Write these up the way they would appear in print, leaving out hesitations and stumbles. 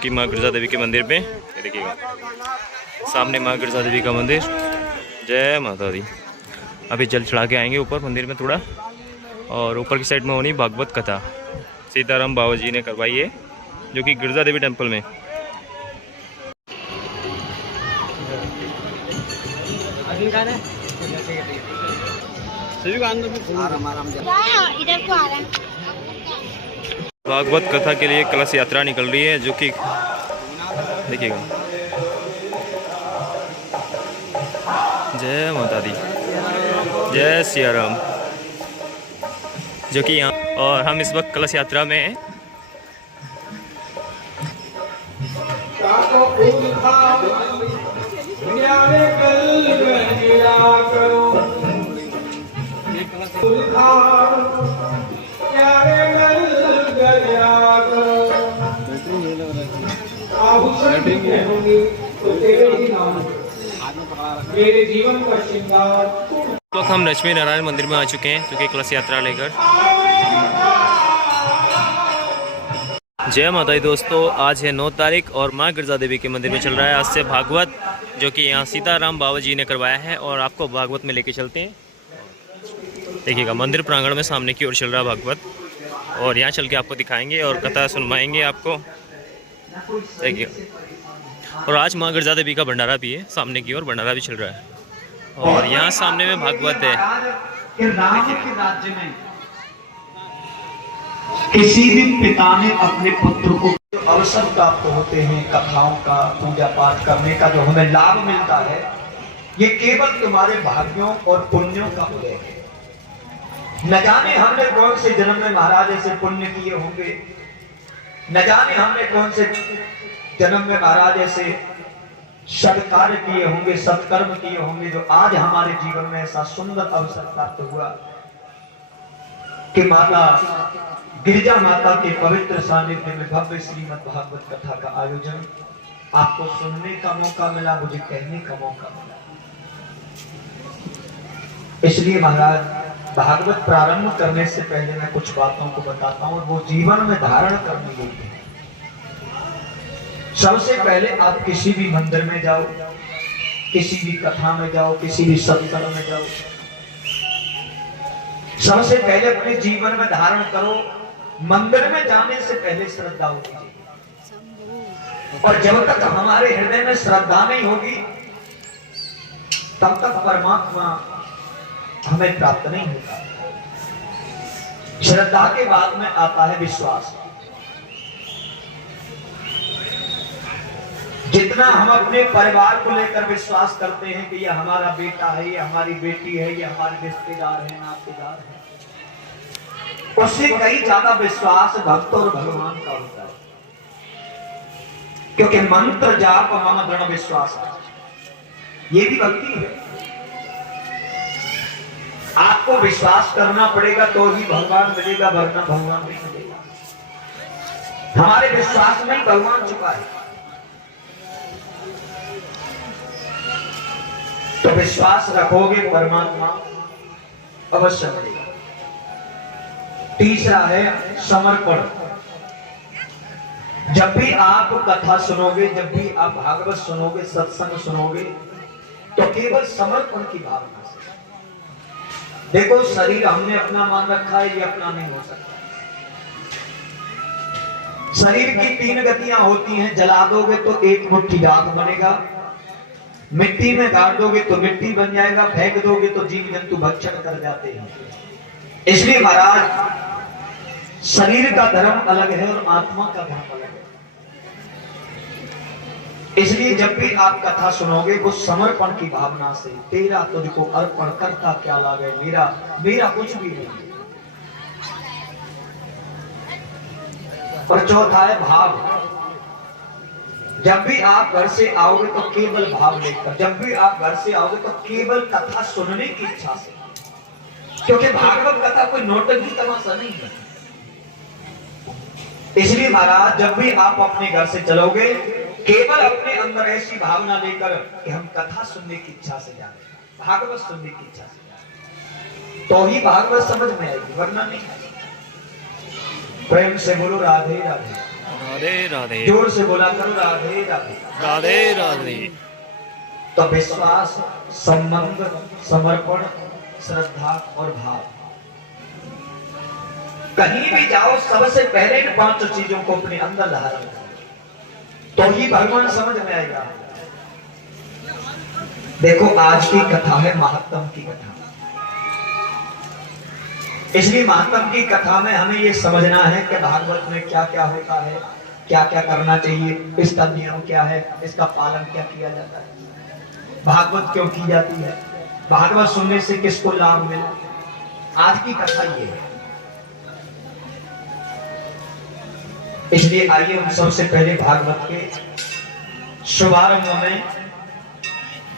की माँ गिरजा देवी के मंदिर पे। ये देखिएगा सामने माँ गिरजा देवी का मंदिर। जय माता दी। अभी जल चढ़ा के आएंगे ऊपर मंदिर में थोड़ा, और ऊपर की साइड में होनी भागवत कथा सीताराम बाबा जी ने करवाई है, जो कि गिरजा देवी टेम्पल में। भागवत कथा के लिए कलश यात्रा निकल रही है, जो कि देखिएगा। जय माता दी, जय सिया राम। जो कि यहाँ, और हम इस वक्त कलश यात्रा में हैं। मेरे जीवन का श्रृंगार। तो हम लक्ष्मी नारायण मंदिर में आ चुके हैं, जो कि कलश यात्रा लेकर। जय माता दी दोस्तों, आज है 9 तारीख और माँ गिरजा देवी के मंदिर में चल रहा है आज से भागवत, जो कि यहाँ सीताराम बाबा जी ने करवाया है, और आपको भागवत में लेके चलते हैं। देखिएगा मंदिर प्रांगण में सामने की ओर चल रहा है भागवत, और यहाँ चल के आपको दिखाएंगे और कथा सुनवाएंगे आपको। देखिएगा, और आज माँ गिरजा देवी का भंडारा भी है, सामने की ओर भंडारा भी चल रहा है, और यहाँ सामने में भागवत है। राम के राज्य में किसी भी पिता ने अपने पुत्र को अवसर प्राप्त होते हैं, कथाओं का पूजा पाठ करने का जो हमें लाभ मिलता है, ये केवल तुम्हारे भाग्यों और पुण्यों का उदय है। न जाने हमने कौन से जन्म में महाराज ऐसे पुण्य किए होंगे, न जाने हमने कौन से जन्म में महाराज ऐसे सत्कार्य किए होंगे, सत्कर्म किए होंगे, जो आज हमारे जीवन में ऐसा सुंदर अवसर प्राप्त हुआ कि माता गिरिजा माता के पवित्र सानिध्य में भव्य श्रीमद् भागवत कथा का आयोजन आपको सुनने का मौका मिला, मुझे कहने का मौका मिला। इसलिए महाराज भागवत प्रारंभ करने से पहले मैं कुछ बातों को बताता हूं, वो जीवन में धारण करनी होगी। सबसे पहले आप किसी भी मंदिर में जाओ, किसी भी कथा में जाओ, किसी भी सत्संग में जाओ, सबसे पहले अपने जीवन में धारण करो, मंदिर में जाने से पहले श्रद्धा होगी। और जब तक हमारे हृदय में श्रद्धा नहीं होगी, तब तक परमात्मा हमें प्राप्त नहीं होगा। श्रद्धा के बाद में आता है विश्वास। जितना हम अपने परिवार को लेकर विश्वास करते हैं कि यह हमारा बेटा है, ये हमारी बेटी है, ये हमारे रिश्तेदार हैं, नातेदार हैं, उससे कई ज्यादा विश्वास भक्त और भगवान का होता है। क्योंकि मंत्र जाप मम दृढ़ विश्वास है, ये भी भक्ति है। आपको विश्वास करना पड़ेगा तो ही भगवान मिलेगा, वरना भगवान नहीं मिलेगा। हमारे विश्वास में भगवान छुपा है। तो विश्वास रखोगे, परमात्मा अवश्य मिलेगा। तीसरा है समर्पण। जब भी आप कथा सुनोगे, जब भी आप भागवत सुनोगे, सत्संग सुनोगे, तो केवल समर्पण की भावना से। देखो, शरीर हमने अपना मान रखा है, ये अपना नहीं हो सकता। शरीर की 3 गतियां होती हैं। जला दोगे तो एक मुट्ठी राख बनेगा, मिट्टी में गाड़ दोगे तो मिट्टी बन जाएगा, फेंक दोगे तो जीव जंतु भक्षण कर जाते हैं। इसलिए महाराज शरीर का धर्म अलग है और आत्मा का धर्म अलग है। इसलिए जब भी आप कथा सुनोगे, वो समर्पण की भावना से, तेरा तुझको अर्पण करता क्या लागे, मेरा कुछ भी नहीं। और चौथा है भाव। जब भी आप घर से आओगे तो केवल भाव लेकर, जब भी आप घर से आओगे तो केवल कथा सुनने की इच्छा से। क्योंकि भागवत कथा कोई नौटंकी तमाशा नहीं है। इसलिए महाराज जब भी आप अपने घर से चलोगे, केवल अपने अंदर ऐसी भावना लेकर कि हम कथा सुनने की इच्छा से जा रहे हैं, भागवत सुनने की इच्छा से जा रहे हैं, तो ही भागवत समझ में आएगी, वरना नहीं आएगी। प्रेम से बोलो राधे राधे। राधे राधे। जोर से बोला करो राधे राधे। राधे राधे। तो विश्वास, संबंध, समर्पण, श्रद्धा और भाव, कहीं भी जाओ सबसे पहले इन 5 चीजों को अपने अंदर धारण करो, तो ही भगवान समझ में आएगा। देखो आज की कथा है महात्म की कथा, इसलिए महात्म की कथा में हमें यह समझना है कि भागवत में क्या क्या होता है, क्या क्या करना चाहिए, इसका नियम क्या है, इसका पालन क्या किया जाता है, भागवत क्यों की जाती है, भागवत सुनने से किसको लाभ मिला। आज की कथा ये है। इसलिए आइए हम सबसे पहले भागवत के शुभारंभ में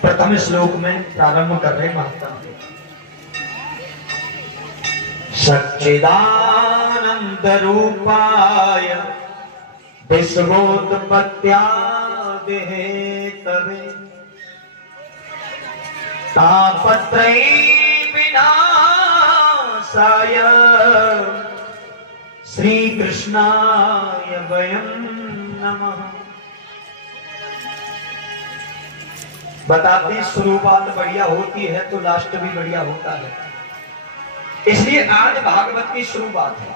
प्रथम श्लोक में प्रारंभ कर रहे महात्मा के। सच्चिदानंद रूपाय विश्वोत्पत्त्यादि हेतवे तापत्रय विनाशाय श्री कृष्णाय वयं नमः। बताते शुरुआत बढ़िया होती है तो लास्ट भी बढ़िया होता है, इसलिए आज भागवत की शुरुआत है।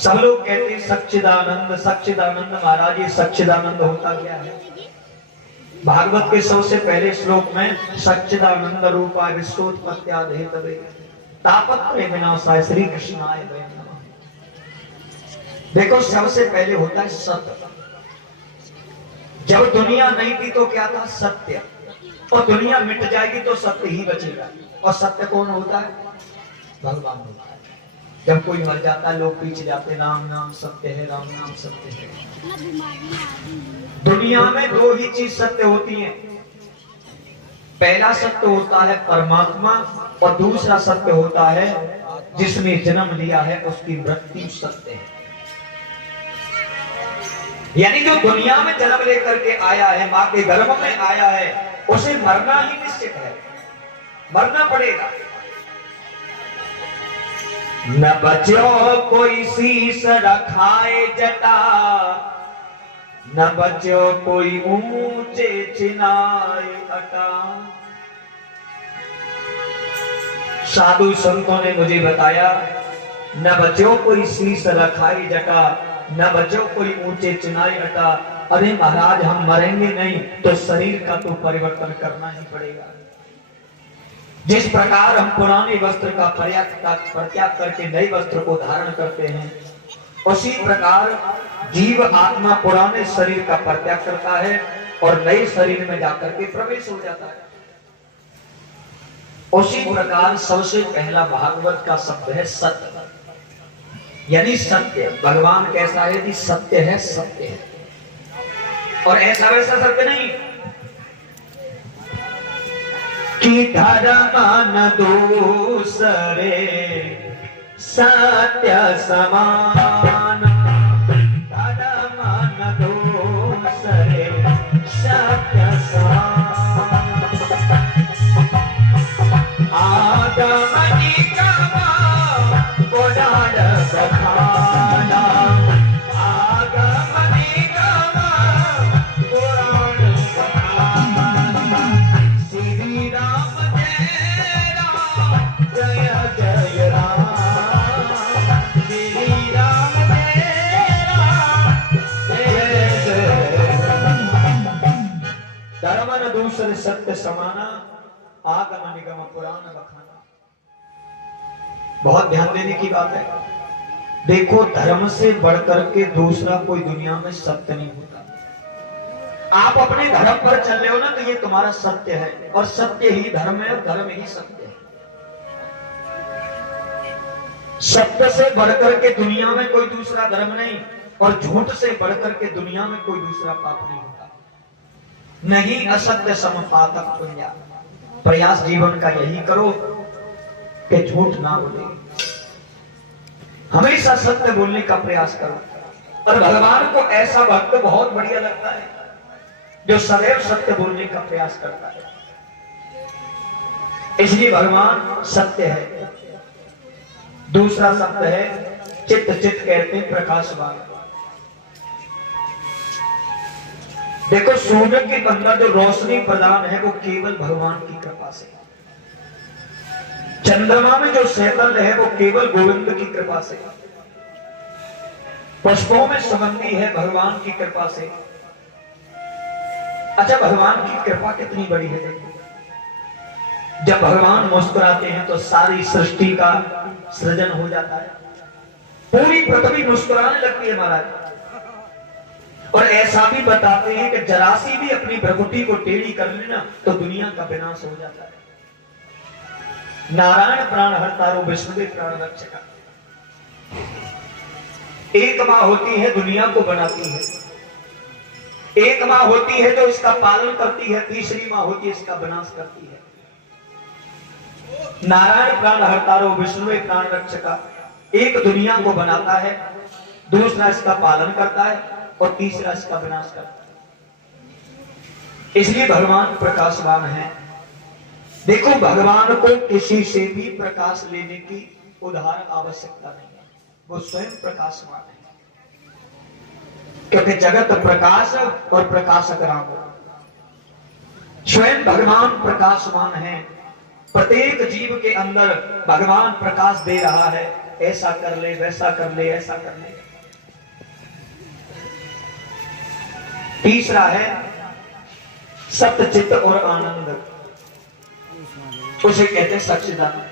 सब लोग कहते हैं सच्चिदानंद सच्चिदानंद। महाराज ये सच्चिदानंद होता क्या है? भागवत के सबसे पहले श्लोक में सच्चिदानंद रूपाय विश्वोत्पत्त्यादि हेतवे तापत्रय विनाशाय श्री कृष्णाय वयं नमः। देखो सबसे पहले होता है सत्य। जब दुनिया नहीं थी तो क्या था? सत्य। और दुनिया मिट जाएगी तो सत्य ही बचेगा। और सत्य कौन होता है? भगवान होता है। जब कोई मर जाता है लोग पीछे जाते, राम नाम सत्य है, राम नाम सत्य है। दुनिया में 2 ही चीज सत्य होती हैं। पहला सत्य होता है परमात्मा और दूसरा सत्य होता है जिसने जन्म लिया है उसकी मृत्यु सत्य है। यानी जो दुनिया में जन्म लेकर के आया है, मां के गर्भ में आया है, उसे मरना ही निश्चित है, मरना पड़ेगा। न बच्चों कोई शीश रखाए जटा, न बच्चों कोई ऊंचे चिनाए अटा। साधु संतों ने मुझे बताया न बच्चों कोई शीश रखाई जटा, न बच्चों कोई ऊंचे चिनाई अटा। अरे महाराज हम मरेंगे नहीं तो शरीर का तो परिवर्तन करना ही पड़ेगा। जिस प्रकार हम पुराने वस्त्र का परित्याग करके नए वस्त्र को धारण करते हैं, उसी प्रकार जीव आत्मा पुराने शरीर का परित्याग करता है और नए शरीर में जाकर के प्रवेश हो जाता है। उसी प्रकार सबसे पहला भागवत का शब्द है सत्य, यानी सत्य। भगवान कैसा है? कि सत्य है, सत्य है और ऐसा वैसा सत्य नहीं कि धर्म न दूसरे सत्य समान, धर्म न दूसरे सत्य समान। आगम निगम पुराण बखाना, आगम निगम पुराण बखाना। श्री राम जय जय राम, श्री राम जय जय राम। धर्म न दूसरे सत्य समाना, आगम निगम पुराण बखाना। बहुत ध्यान देने की बात है। देखो धर्म से बढ़कर के दूसरा कोई दुनिया में सत्य नहीं होता। आप अपने धर्म पर चल रहे हो ना, तो ये तुम्हारा सत्य है और सत्य ही धर्म है और धर्म ही सत्य है। सत्य से बढ़कर के दुनिया में कोई दूसरा धर्म नहीं और झूठ से बढ़कर के दुनिया में कोई दूसरा पाप नहीं होता। नहीं असत्य सम पातक पुण्य। प्रयास जीवन का यही करो कि झूठ ना बोले, हमेशा सत्य बोलने का प्रयास करो। और भगवान को ऐसा भक्त बहुत बढ़िया लगता है जो सदैव सत्य बोलने का प्रयास करता है। इसलिए भगवान सत्य है। दूसरा शब्द है चित्त चित्त कहते हैं प्रकाशवान। देखो सूर्य के अंदर जो रोशनी प्रदान है वो केवल भगवान की कृपा से। चंद्रमा में जो शीतल है वो केवल गोविंद की कृपा से। पुष्पों में सुगंधी है भगवान की कृपा से। अच्छा, भगवान की कृपा कितनी बड़ी है। देखो जब भगवान मुस्कुराते हैं तो सारी सृष्टि का सृजन हो जाता है, पूरी पृथ्वी मुस्कुराने लगती है महाराज। और ऐसा भी बताते हैं कि जरा सी भी अपनी भ्रकुटी को टेढ़ी कर लेना तो दुनिया का विनाश हो जाता है। नारायण प्राण हरतारो विष्णु प्राण रक्षका। एक मां होती है दुनिया को बनाती है, एक मां होती है जो इसका पालन करती है, तीसरी मां होती है इसका विनाश करती है। नारायण प्राण हरतारो विष्णु प्राण रक्षका। एक दुनिया को बनाता है, दूसरा इसका पालन करता है और तीसरा इसका विनाश करता है। इसलिए भगवान प्रकाशवान है। देखो भगवान को किसी से भी प्रकाश लेने की उधार आवश्यकता नहीं है, वो स्वयं प्रकाशवान है। क्योंकि जगत प्रकाश और प्रकाशक राम, स्वयं भगवान प्रकाशवान है। प्रत्येक जीव के अंदर भगवान प्रकाश दे रहा है, ऐसा कर ले, वैसा कर ले, ऐसा कर ले। तीसरा है सत्यचित और आनंद, उसे कहते हैं सच्चिदानंद।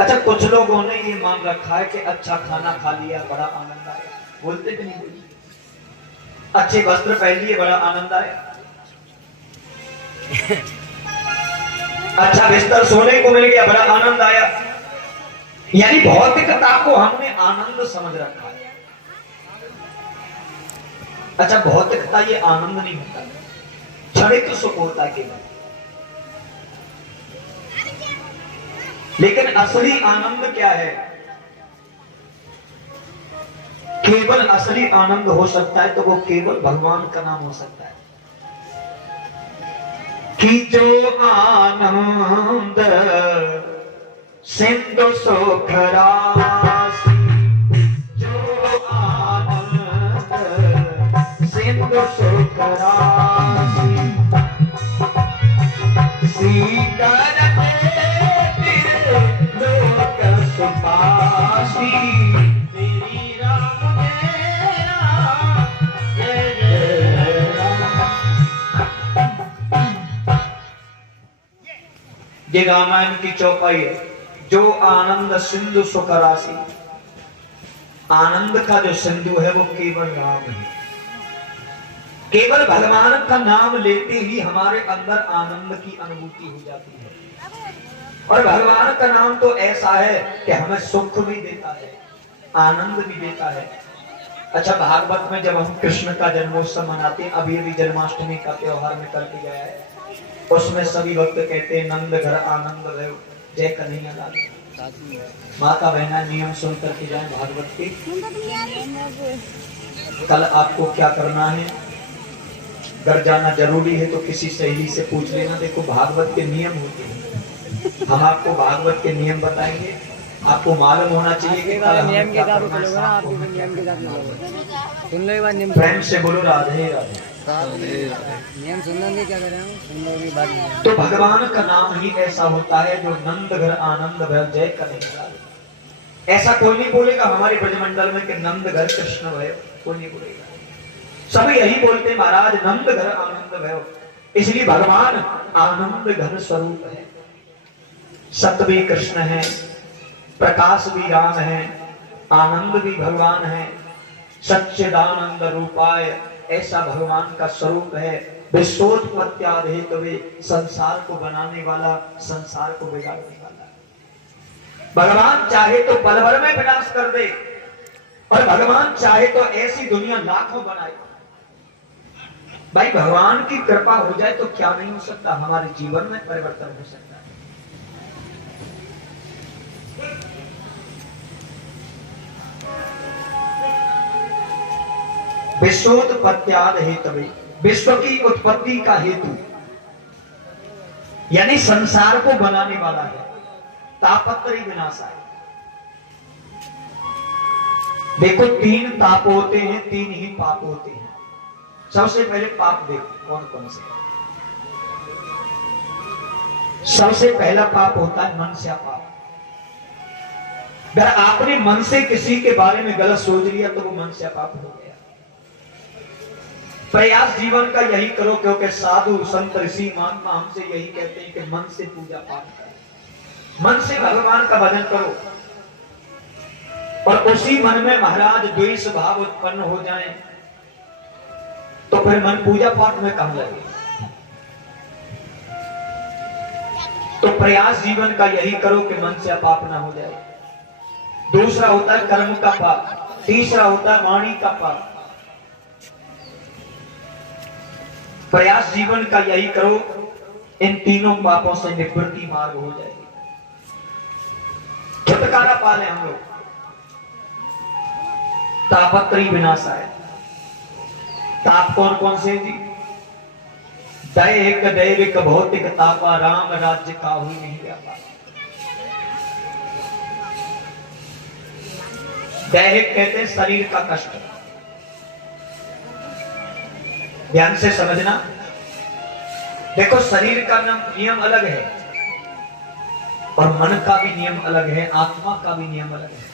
अच्छा, कुछ लोगों ने ये मान रखा है कि अच्छा खाना खा लिया बड़ा आनंद आया, बोलते भी नहीं बोलते। अच्छे वस्त्र पहन लिए बड़ा आनंद आया, अच्छा बिस्तर सोने को मिल गया बड़ा आनंद आया। यानी भौतिकता को हमने आनंद समझ रखा है। अच्छा, भौतिकता ये आनंद नहीं होता, क्षणिक सुख होता है केवल। लेकिन असली आनंद क्या है? केवल असली आनंद हो सकता है तो वो केवल भगवान का नाम हो सकता है। कि जो आनंद सिंधु सुख राशि, जो आनंद सिंधु सुख राशि, सीकर लोक सुपासी, तेरी राम जय जय राम। ये रामायण की चौपाई है। जो आनंद सिंधु सुख राशि, आनंद का जो सिंधु है वो केवल राम है। केवल भगवान का नाम लेते ही हमारे अंदर आनंद की अनुभूति हो जाती है। और भगवान का नाम तो ऐसा है कि हमें सुख भी देता है, आनंद भी देता है। अच्छा, भागवत में जब हम कृष्ण का जन्मोत्सव मनाते हैं, अभी अभी जन्माष्टमी का त्योहार निकल के गया है, उसमें सभी भक्त कहते हैं नंद घर आनंद भयो जय कन्हैया लाल। माता बहना नियम सुन करके जाए भागवत के। कल आपको क्या करना है, घर जाना जरूरी है तो किसी सहेली से पूछ लेना। देखो भागवत के नियम होते हैं, हम आपको भागवत के नियम बताएंगे। आपको मालूम होना चाहिए कि नियम के साथ चलोगे ना, आप नियम के साथ चलोगे। सुन लो एक बार नियम, प्रेम से बोलो राधे राधे। नियम सुन लेंगे, क्या कर रहे हैं, सुन लो की बात। तो भगवान का नाम ही ऐसा होता है जो नंद घर आनंद भय जय कन्हैया। ऐसा कोई नहीं बोलेगा हमारे ब्रजमंडल में कि नंद घर कृष्ण भय, कोई नहीं बोलेगा। सभी यही बोलते महाराज नंद घर आनंद भय। इसलिए भगवान आनंद घन स्वरूप है। सत्य भी कृष्ण है, प्रकाश भी राम है, आनंद भी भगवान है, सच्चिदानंद रूपाय ऐसा भगवान का स्वरूप है। विश्वोत्पत्त्यादि हेतवे, संसार को बनाने वाला, संसार को बिगाड़ने वाला। भगवान चाहे तो पल भर में विनाश कर दे और भगवान चाहे तो ऐसी दुनिया लाखों बनाए। भाई भगवान की कृपा हो जाए तो क्या नहीं हो सकता, हमारे जीवन में परिवर्तन हो सकता है। विश्वोत्पत्त्यादि हेतवे, विश्व की उत्पत्ति का हेतु यानी संसार को बनाने वाला है। तापत्रयी विनाशाय, देखो, तीन ताप होते हैं, तीन ही पाप होते हैं। सबसे पहले पाप देखो कौन कौन से। सबसे पहला पाप होता है मनस्या पाप। अगर आपने मन से किसी के बारे में गलत सोच लिया तो वो मनस्या पाप हो गया। प्रयास जीवन का यही करो, क्योंकि साधु संत ऋषि महात्मा हमसे यही कहते हैं कि मन से पूजा पाठ करो, मन से भगवान का भजन करो। और उसी मन में महाराज द्वेष भाव उत्पन्न हो जाए तो फिर मन पूजा पाठ में कम लगे। तो प्रयास जीवन का यही करो कि मन से पाप ना हो जाए। दूसरा होता है कर्म का पाप, तीसरा होता है वाणी का पाप। प्रयास जीवन का यही करो, इन तीनों पापों से निवृत्ति मार्ग हो जाएगी, छुटकारा पा ले हम लोग। तापत्रयी विनाशाय। ताप कौन कौन से जी? दैहिक दैविक भौतिक तापा, राम राज्य का हुई नहीं व्यापा। दैहिक कहते हैं शरीर का कष्ट। ध्यान से समझना। देखो, शरीर का नियम अलग है और मन का भी नियम अलग है, आत्मा का भी नियम अलग है।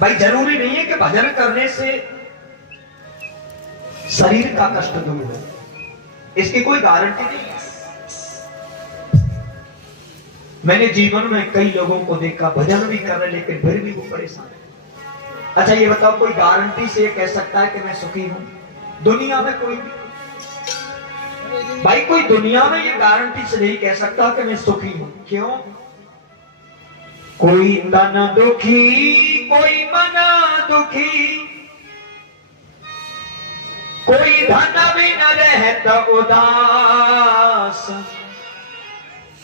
भाई जरूरी नहीं है कि भजन करने से शरीर का कष्ट दूर हो, इसकी कोई गारंटी नहीं है। मैंने जीवन में कई लोगों को देखा भजन भी कर रहे लेकिन फिर भी वो परेशान है। अच्छा ये बताओ, कोई गारंटी से कह सकता है कि मैं सुखी हूं? दुनिया में कोई भी भाई, कोई दुनिया में ये गारंटी से नहीं कह सकता कि मैं सुखी हूं। क्यों? कोई तन दुखी, कोई मन दुखी, कोई धन भी न रहता उदास,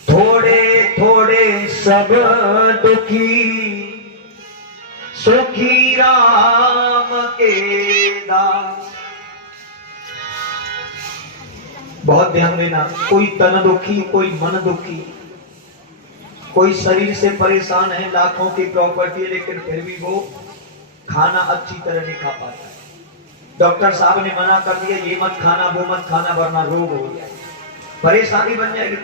थोड़े थोड़े सब दुखी, सुखी राम के दास। बहुत ध्यान देना। कोई तन दुखी, कोई मन दुखी, कोई शरीर से परेशान है, लाखों की प्रॉपर्टी है लेकिन फिर भी वो खाना अच्छी तरह नहीं खा पाता है। डॉक्टर साहब ने मना कर दिया, ये मत खाना वो मत खाना वरना रोग हो जाएगा, परेशानी बन जाएगी।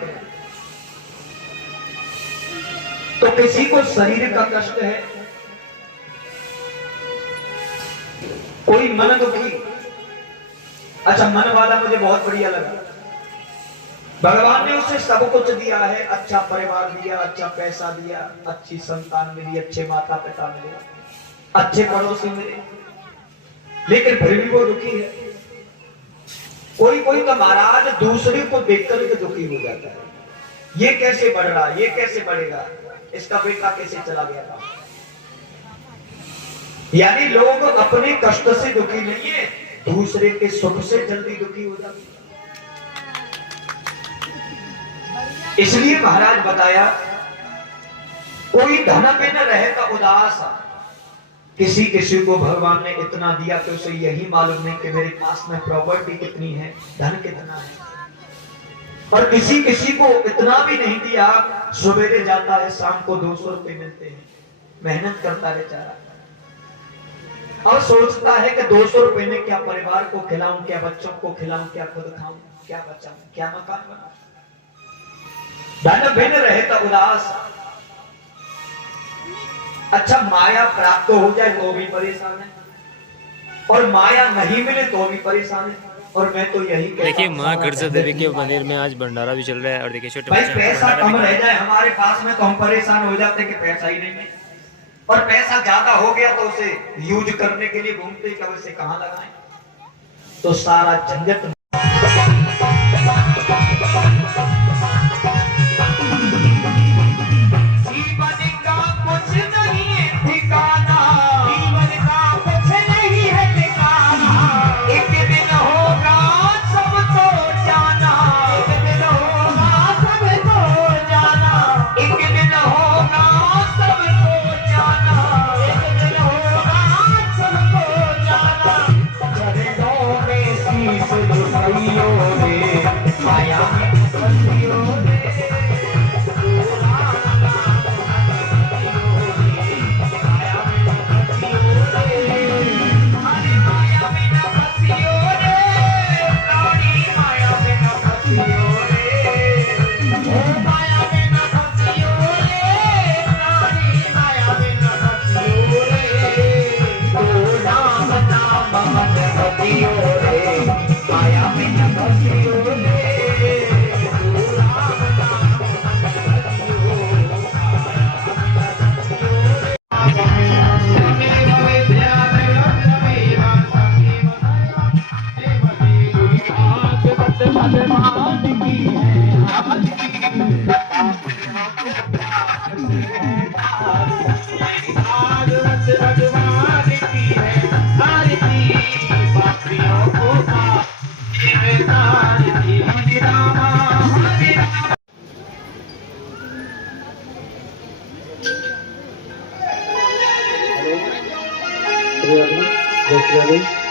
तो किसी को शरीर का कष्ट है, कोई मन दुखी। अच्छा, मन वाला मुझे बहुत बढ़िया लगा। भगवान ने उसे सब कुछ दिया है, अच्छा परिवार दिया, अच्छा पैसा दिया, अच्छी संतान मिली, अच्छे माता पिता मिले, अच्छे पड़ोसी मिले, लेकिन फिर भी वो दुखी है। कोई कोई तो महाराज दूसरे को देखकर के दुखी हो जाता है। ये कैसे बढ़ रहा, ये कैसे बढ़ेगा, इसका बेटा कैसे चला गया था। यानी लोग अपने कष्ट से दुखी नहीं है, दूसरे के सुख से जल्दी दुखी हो जाते हैं। इसलिए महाराज बताया, कोई धन में न रहता उदास। किसी किसी को भगवान ने इतना दिया कि उसे यही मालूम नहीं कि मेरे पास में प्रॉपर्टी कितनी है, धन कितना है। और किसी किसी को इतना भी नहीं दिया, सवेरे जाता है शाम को 200 रुपए मिलते हैं, मेहनत करता है बेचारा, और सोचता है कि 200 रुपए में क्या परिवार को खिलाऊं, क्या बच्चों को खिलाऊं, क्या खुद खाऊं, क्या बचाऊं, क्या मकान बनाऊं। धन भिन्न रहता उदास। अच्छा, माया प्राप्त हो जाए तो भी परेशान है, और माया नहीं मिले तो भी परेशान है। और मैं तो यही कहता हूं, देखिए माँ गिरजा देवी के मंदिर में आज भंडारा भी चल रहा है। और देखिए छोटे भाई, बच्चे पैसा भंडारा कम भी रह जाए हमारे पास में तो हम परेशान हो जाते हैं कि पैसा ही नहीं है, और पैसा ज्यादा हो गया तो उसे यूज करने के लिए घूमते कि अब इसे कहां लगाएं, तो सारा झंझट। माया नेचुरली